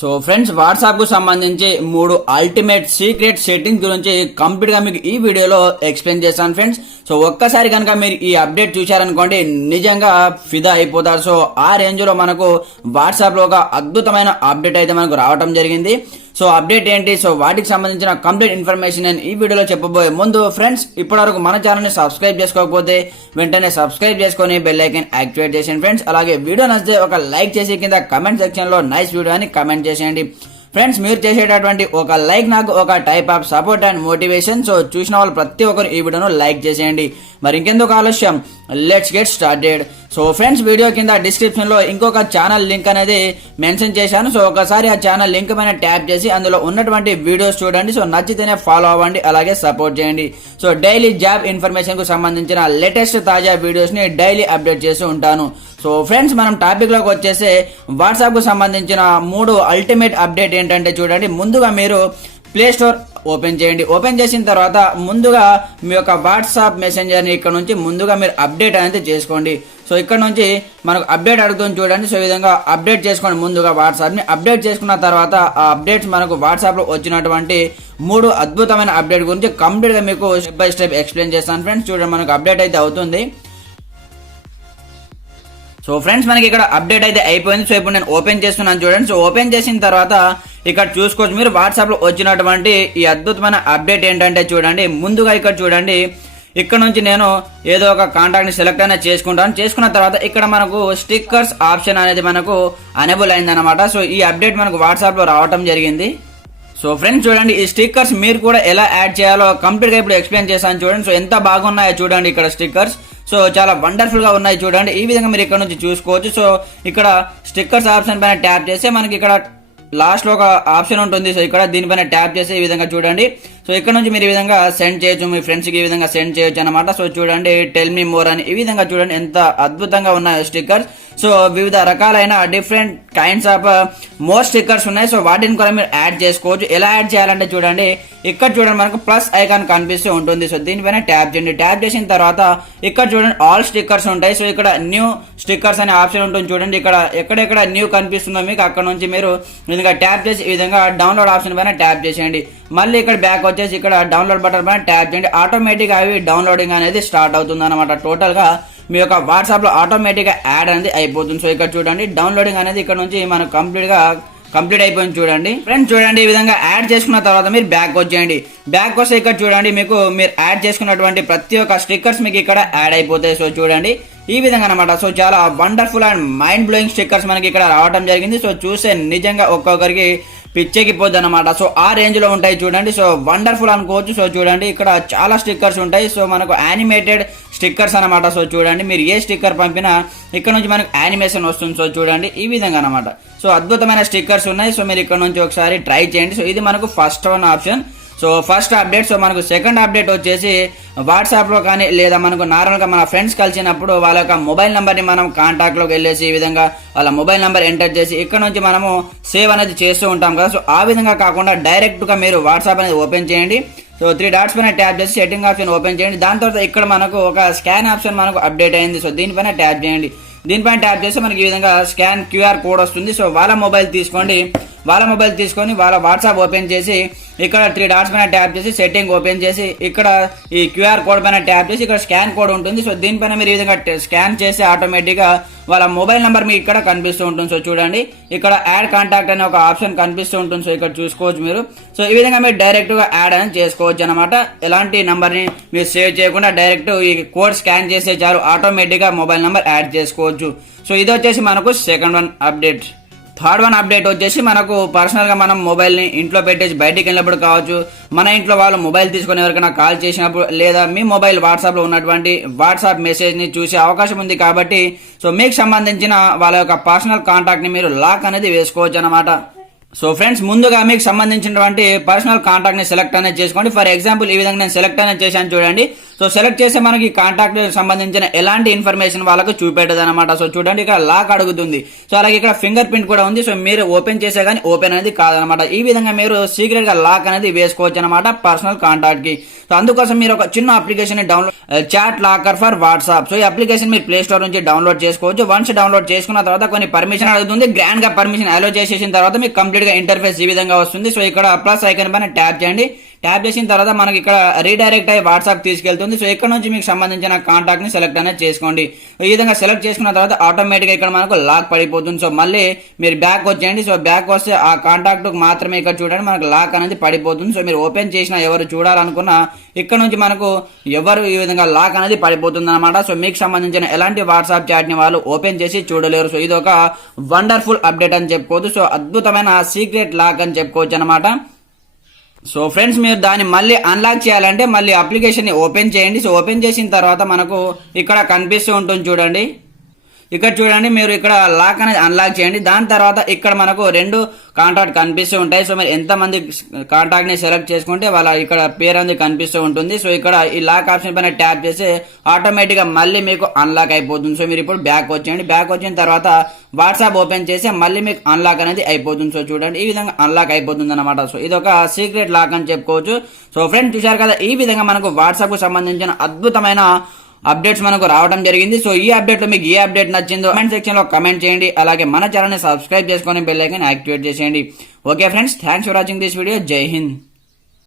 So friends, WhatsApp కు సంబంధించి 3 ultimate secret setting గురించి కంప్లీట్ గా మీకు ఈ వీడియోలో ఎక్స్ప్లెయిన్ చేస్తాను ఫ్రెండ్స్. సో ఒక్కసారి కనుక మీరు ఈ అప్డేట్ చూశారనుకోండి, నిజంగా ఫిదా అయిపోతారు. సో ఆ రేంజ్ లో మనకు వాట్సాప్ లో ఒక అద్భుతమైన అప్డేట్ అయితే మనకు రావడం జరిగింది. సో అప్డేట్ ఏంటి, సో వాటికి సంబంధించిన కంప్లీట్ ఇన్ఫర్మేషన్ నేను ఈ వీడియోలో చెప్పబోయే ముందు ఫ్రెండ్స్, ఇప్పటివరకు మన ఛానల్ ని సబ్స్క్రైబ్ చేసుకోకపోతే వెంటనే సబ్స్క్రైబ్ చేసుకొని బెల్ ఐకాన్ యాక్టివేట్ చేసేయండి ఫ్రెండ్స్. అలాగే వీడియో నచ్చితే ఒక లైక్ చేసి కింద కమెంట్ సెక్షన్ లో నైస్ వీడియో అని కమెంట్ చేసేయండి ఫ్రెండ్స్. మీరు చేసేటటువంటి ఒక లైక్ నాకు ఒక type of support and motivation. So చూసిన వాళ్ళు ప్రతి ఒక్కరు ఈ వీడియోను లైక్ చేసేయండి. మరి ఇంకెందుకు ఆలస్యం, let's get started. So friends, video కింద డిస్క్రిప్షన్ లో ఇంకొక ఛానల్ లింక్ అనేది మెన్షన్ చేశాను. సో ఒకసారి ఆ ఛానల్ లింక్ పైన ట్యాప్ చేసి అందులో ఉన్నటువంటి వీడియోస్ చూడండి. సో నచ్చితేనే ఫాలో అవ్వండి, అలాగే సపోర్ట్ చేయండి. సో డైలీ జాబ్ ఇన్ఫర్మేషన్ కు సంబంధించిన లేటెస్ట్ తాజా వీడియోస్ ని డైలీ అప్డేట్ చేస్తూ ఉంటాను. సో ఫ్రెండ్స్, మనం టాపిక్ లోకి వచ్చేసి వాట్సాప్ కు సంబంధించిన 3 అల్టిమేట్ అప్డేట్ ఏంటంటే చూడండి. ముందుగా మీరు ప్లే స్టోర్ ఓపెన్ చేయండి. ఓపెన్ చేసిన తర్వాత ముందుగా మీ యొక్క వాట్సాప్ మెసెంజర్ ని ఇక్కడ నుంచి ముందుగా మీరు అప్డేట్ అనేది చేసుకోండి. సో ఇక్కడ నుంచి మనకు అప్డేట్ అడుగుతుంది చూడండి. సో ఈ విధంగా అప్డేట్ చేసుకోండి. ముందుగా వాట్సాప్ ని అప్డేట్ చేసుకున్న తర్వాత ఆ అప్డేట్స్ మనకు వాట్సాప్ లో వచ్చినటువంటి 3 అద్భుతమైన అప్డేట్ గురించి కంప్లీట్ గా మీకు స్టెప్ బై స్టెప్ ఎక్స్ప్లెయిన్ చేస్తాను ఫ్రెండ్స్. చూడండి, మనకు అప్డేట్ అయితే అవుతుంది. సో ఫ్రెండ్స్, మనకి ఇక్కడ అప్డేట్ అయితే అయిపోయింది. సో ఇప్పుడు నేను ఓపెన్ చేస్తున్నాను చూడండి. సో ఓపెన్ చేసిన తర్వాత ఇక్కడ చూసుకోవచ్చు మీరు వాట్సాప్ లో వచ్చినటువంటి ఈ అద్భుతమైన అప్డేట్ ఏంటంటే చూడండి. ముందుగా ఇక్కడ చూడండి, ఇక్కడ నుంచి నేను ఏదో ఒక కాంటాక్ట్ ని సెలెక్ట్ అనేది చేసుకుంటాను. చేసుకున్న తర్వాత ఇక్కడ మనకు స్టిక్కర్స్ ఆప్షన్ అనేది మనకు అనేబుల్ అయిందనమాట. సో ఈ అప్డేట్ మనకు వాట్సాప్ లో రావటం జరిగింది. సో ఫ్రెండ్స్ చూడండి, ఈ స్టిక్కర్స్ మీరు కూడా ఎలా యాడ్ చేయాలో కంప్లీట్ గా ఇప్పుడు ఎక్స్ప్లెయిన్ చేస్తాను చూడండి. సో ఎంత బాగున్నాయో చూడండి ఇక్కడ స్టిక్కర్స్. సో చాలా వండర్ఫుల్ గా ఉన్నాయి చూడండి. ఈ విధంగా మీరు ఇక్కడ నుంచి చూసుకోవచ్చు. సో ఇక్కడ స్టిక్కర్స్ ఆప్షన్ పైన ట్యాప్ చేస్తే మనకి ఇక్కడ లాస్ట్ లో ఒక ఆప్షన్ ఉంటుంది. సో ఇక్కడ దీనిపైన ట్యాప్ చేసి ఈ విధంగా చూడండి. సో ఇక్కడ నుంచి మీరు ఈ విధంగా సెండ్ చేయొచ్చు, మీ ఫ్రెండ్స్ కి ఈ విధంగా సెండ్ చేయొచ్చు అనమాట. సో చూడండి, టెల్ మీ మోర్ అని ఈ విధంగా చూడండి ఎంత అద్భుతంగా ఉన్నాయి స్టిక్కర్స్. సో వివిధ రకాలైన different kinds of more stickers ఉన్నాయి. సో వాటిని కూడా మీరు యాడ్ చేసుకోవచ్చు. ఎలా యాడ్ చేయాలంటే చూడండి, ఇక్కడ చూడండి మనకు ప్లస్ ఐకాన్ కనిపిస్తూ ఉంటుంది. సో దీనిపైన ట్యాప్ చేయండి. ట్యాప్ చేసిన తర్వాత ఇక్కడ చూడండి ఆల్ స్టిక్కర్స్ ఉంటాయి. సో ఇక్కడ న్యూ స్టిక్కర్స్ అనే ఆప్షన్ ఉంటుంది చూడండి. ఇక్కడ ఎక్కడెక్కడ న్యూ కనిపిస్తుందో మీకు అక్కడ నుంచి మీరు ట్యాప్ చేసి ఈ విధంగా డౌన్లోడ్ ఆప్షన్ పైన ట్యాప్ చేసేయండి. మళ్ళీ ఇక్కడ బ్యాక్ వచ్చేసి ఇక్కడ డౌన్లోడ్ బటన్ పైన ట్యాప్ చేయండి. ఆటోమేటిక్ అవి డౌన్లోడింగ్ అనేది స్టార్ట్ అవుతుంది అనమాట. టోటల్ గా మీ యొక్క వాట్సాప్ లో ఆటోమేటిక్ గా యాడ్ అనేది అయిపోతుంది. సో ఇక్కడ చూడండి డౌన్లోడింగ్ అనేది ఇక్కడ నుంచి మనకు కంప్లీట్ అయిపోయింది చూడండి. ఫ్రెండ్స్ చూడండి, ఈ విధంగా యాడ్ చేసుకున్న తర్వాత మీరు బ్యాక్ వచ్చేయండి. బ్యాక్ వస్తే ఇక్కడ చూడండి మీకు మీరు యాడ్ చేసుకున్నటువంటి ప్రతి ఒక్క స్టిక్కర్స్ మీకు ఇక్కడ యాడ్ అయిపోతాయి. సో చూడండి ఈ విధంగా అనమాట. సో చాలా wonderful and mind blowing stickers మనకి ఇక్కడ రావడం జరిగింది. సో చూస్తే నిజంగా ఒక్కొక్కరికి పిచ్చెక్కిపోద్ది అనమాట. సో ఆ రేంజ్ లో ఉంటాయి చూడండి. సో వండర్ఫుల్ అనుకోవచ్చు. సో చూడండి ఇక్కడ చాలా స్టిక్కర్స్ ఉంటాయి. సో మనకు యానిమేటెడ్ స్టిక్కర్స్ అనమాట. సో చూడండి మీరు ఏ స్టిక్కర్ పంపినా ఇక్కడ నుంచి మనకు యానిమేషన్ వస్తుంది. సో చూడండి ఈ విధంగా అనమాట. సో అద్భుతమైన స్టిక్కర్స్ ఉన్నాయి. సో మీరు ఇక్కడ నుంచి ఒకసారి ట్రై చేయండి. సో ఇది మనకు first one option. So first update. So మనకు సెకండ్ అప్డేట్ వచ్చేసి వాట్సాప్ లో కానీ లేదా మనకు నార్మల్ గా మన ఫ్రెండ్స్ కలిసినప్పుడు వాళ్ళ యొక్క మొబైల్ నెంబర్ ని మనం కాంటాక్ట్ లోకి వెళ్ళేసి ఈ విధంగా వాళ్ళ మొబైల్ నెంబర్ ఎంటర్ చేసి ఇక్కడ నుంచి మనము సేవ్ అనేది చేస్తూ ఉంటాం కదా. సో ఆ విధంగా కాకుండా డైరెక్ట్ గా మీరు వాట్సాప్ అనేది ఓపెన్ చేయండి. సో 3 డాట్స్ పైన ట్యాప్ చేసి సెట్టింగ్ ఆప్షన్ ఓపెన్ చేయండి. దాని తర్వాత ఇక్కడ మనకు ఒక స్కాన్ ఆప్షన్ మనకు అప్డేట్ అయింది. సో దీనిపైన ట్యాప్ చేయండి. దీనిపైన ట్యాప్ చేస్తే మనకి ఈ విధంగా స్కాన్ క్యూఆర్ కోడ్ వస్తుంది. సో వాళ్ళ మొబైల్ తీసుకొని వాళ్ళ వాట్సాప్ ఓపెన్ చేసి ఇక్కడ 3 డాట్స్ పైన ట్యాప్ చేసి సెట్టింగ్ ఓపెన్ చేసి ఇక్కడ ఈ క్యూఆర్ కోడ్ పైన ట్యాప్ చేసి ఇక్కడ స్కాన్ కోడ్ ఉంటుంది. సో దీనిపైన మీరు ఈ విధంగా స్కాన్ చేసి ఆటోమేటిక్ గా వాళ్ళ మొబైల్ నెంబర్ మీకు ఇక్కడ కనిపిస్తూ ఉంటుంది. సో చూడండి ఇక్కడ యాడ్ కాంటాక్ట్ అనే ఒక ఆప్షన్ కనిపిస్తూ ఉంటుంది. సో ఇక్కడ చూసుకోవచ్చు మీరు. సో ఈ విధంగా మీరు డైరెక్ట్ గా యాడ్ అని చేసుకోవచ్చు అనమాట. ఎలాంటి నంబర్ ని మీరు సేవ్ చేయకుండా డైరెక్ట్ ఈ కోడ్ స్కాన్ చేస్తే చాలు ఆటోమేటిక్ గా మొబైల్ నెంబర్ యాడ్ చేసుకోవచ్చు. సో ఇది వచ్చేసి మనకు second one update. Third one update వచ్చేసి మనకు పర్సనల్ గా మనం మొబైల్ ని ఇంట్లో పెట్టేసి బయటికి వెళ్ళినప్పుడు కావచ్చు, మన ఇంట్లో వాళ్ళు మొబైల్ తీసుకుని ఎవరికైనా కాల్ చేసినప్పుడు లేదా మీ మొబైల్ వాట్సాప్ లో ఉన్నటువంటి వాట్సాప్ మెసేజ్ ని చూసే అవకాశం ఉంది. కాబట్టి సో మీకు సంబంధించిన వాళ్ళ యొక్క పర్సనల్ కాంటాక్ట్ ని మీరు లాక్ అనేది వేసుకోవచ్చు అనమాట. సో ఫ్రెండ్స్, ముందుగా మీకు సంబంధించినటువంటి పర్సనల్ కాంటాక్ట్ ని సెలెక్ట్ అనేది చేసుకోండి. ఫర్ ఎగ్జాంపుల్ ఈ విధంగా నేను సెలెక్ట్ అనేది చేశాను చూడండి. సో సెలెక్ట్ చేస్తే మనకి కాంటాక్ట్ సంబంధించిన ఎలాంటి ఇన్ఫర్మేషన్ వాళ్ళకు చూపెట్టదు అనమాట. సో చూడండి ఇక్కడ లాక్ అడుగుతుంది. సో అలాగే ఇక్కడ ఫింగర్ ప్రింట్ కూడా ఉంది. సో మీరు ఓపెన్ చేసే కానీ ఓపెన్ అనేది కాదనమాట. ఈ విధంగా మీరు సీక్రెట్ గా లాక్ అనేది వేసుకోవచ్చు అనమాట పర్సనల్ కాంటాక్ట్ కి. సో అందుకోసం మీరు ఒక చిన్న application download chat locker for WhatsApp. So ఈ అప్లికేషన్ మీరు ప్లే స్టోర్ నుంచి డౌన్లోడ్ చేసుకోవచ్చు. వన్స్ డౌన్లోడ్ చేసుకున్న తర్వాత కొన్ని పర్మిషన్ అడుగుతుంది. గ్రాండ్ గా పర్మిషన్ అలో చేసేసిన తర్వాత మీకు కంప్లీట్ గా ఇంటర్ఫేస్ ఈ విధంగా వస్తుంది. సో ఇక్కడ ప్లస్ ఐకాన్ పైన ట్యాప్ చేయండి. ట్యాప్ చేసిన తర్వాత మనకి ఇక్కడ రీడైరెక్ట్ అయ్యి వాట్సాప్ తీసుకెళ్తుంది. సో ఇక్కడ నుంచి మీకు సంబంధించిన కాంటాక్ట్ ని సెలెక్ట్ అనేది చేసుకోండి. ఈ విధంగా సెలెక్ట్ చేసుకున్న తర్వాత ఆటోమేటిక్ గా ఇక్కడ మనకు లాక్ పడిపోతుంది. సో మళ్ళీ మీరు బ్యాక్ వచ్చేయండి. సో బ్యాక్ వస్తే ఆ కాంటాక్ట్ మాత్రమే ఇక్కడ చూడండి మనకు లాక్ అనేది పడిపోతుంది. సో మీరు ఓపెన్ చేసిన ఎవరు చూడాలనుకున్నా ఇక్కడ నుంచి మనకు ఎవరు ఈ విధంగా లాక్ అనేది పడిపోతుంది అనమాట. సో మీకు సంబంధించిన ఎలాంటి వాట్సాప్ చాట్ ని వాళ్ళు ఓపెన్ చేసి చూడలేరు. సో ఇది ఒక వండర్ఫుల్ అప్డేట్ అని చెప్పుకోవచ్చు. సో అద్భుతమైన సీక్రెట్ లాక్ అని చెప్పుకోవచ్చు అనమాట. సో ఫ్రెండ్స్ మీరు దాన్ని మళ్ళీ అన్లాక్ చేయాలంటే మళ్ళీ అప్లికేషన్ ని ఓపెన్ చేయండి. సో ఓపెన్ చేసిన తర్వాత మనకు ఇక్కడ కనిపిస్తూ ఉంటుంది చూడండి. ఇక్కడ చూడండి మీరు ఇక్కడ లాక్ అనేది అన్లాక్ చేయండి. దాని తర్వాత ఇక్కడ మనకు 2 కాంటాక్ట్ కనిపిస్తూ ఉంటాయి. సో మీరు ఎంతమంది కాంటాక్ట్ ని సెలెక్ట్ చేసుకుంటే వాళ్ళ ఇక్కడ పేరు అనేది కనిపిస్తూ ఉంటుంది. సో ఇక్కడ ఈ లాక్ ఆప్షన్ పైన ట్యాప్ చేస్తే ఆటోమేటిక్ గా మళ్ళీ మీకు అన్లాక్ అయిపోతుంది. సో మీరు ఇప్పుడు బ్యాక్ వచ్చేయండి. బ్యాక్ వచ్చిన తర్వాత వాట్సాప్ ఓపెన్ చేసి మళ్ళీ మీకు అన్లాక్ అనేది అయిపోతుంది. సో చూడండి ఈ విధంగా అన్లాక్ అయిపోతుంది అనమాట. సో ఇది ఒక సీక్రెట్ లాక్ అని చెప్పుకోవచ్చు. సో ఫ్రెండ్స్ చూశారు కదా, ఈ విధంగా మనకు వాట్సాప్ కు సంబంధించిన అద్భుతమైన అప్డేట్స్ మనకు రావడం జరిగింది. సో ఈ అప్డేట్ లో మీకు ఏ అప్డేట్ నచ్చిందో కామెంట్ సెక్షన్ లో కమెంట్ చేయండి. అలాగే మన ఛానల్ ని సబ్స్క్రైబ్ చేసుకొని బెల్ ఐకాన్ యాక్టివేట్ చేసేయండి. Okay friends, thanks for watching this video. జై హింద్.